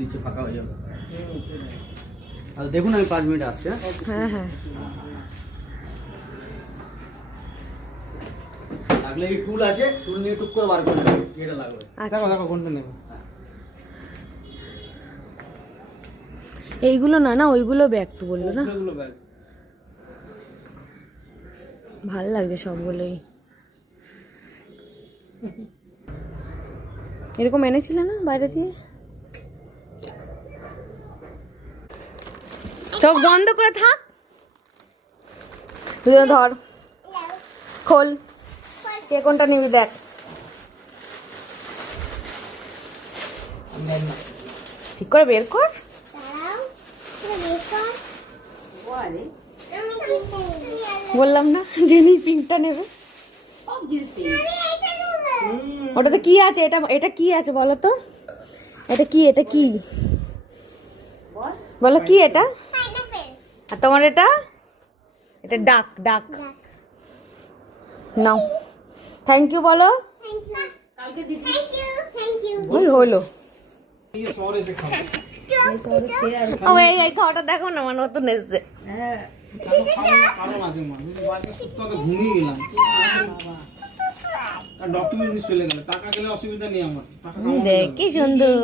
নিচে ফাঁকা হয়ে যাবে। আচ্ছা দেখুন, আমি 5 মিনিট আসছি। হ্যাঁ হ্যাঁ, লাগলে এই টুল আছে, টুল নিয়ে টুক করে বার করে নেবে যেটা লাগবে। দেখো দেখো কোনটা নেবে। এইগুলো না, না ওইগুলো ব্যাগ তো বললো না, ওগুলো ব্যাগ। ভাল লাগছে সবগুলোই। এরকম এনেছিলে না বাইরে দিয়ে? চোখ বন্ধ করে থাক, ধর খোল, কে কোনটা নিবি দেখ। ঠিক করে বের কর। বললাম না জেনি পিঙ্কটা নেবে। ওটাতে কি আছে? এটা এটা কি আছে বলো তো? এটা কি? এটা কি বলো? কি এটা? আর তোমার এটা? এটা ডাক, ডাক নাও। থ্যাংক ইউ বলো। ওই হলো। ও এই খাওয়াটা দেখো না, আমার নতুন এসছে। দেখ কি সুন্দর।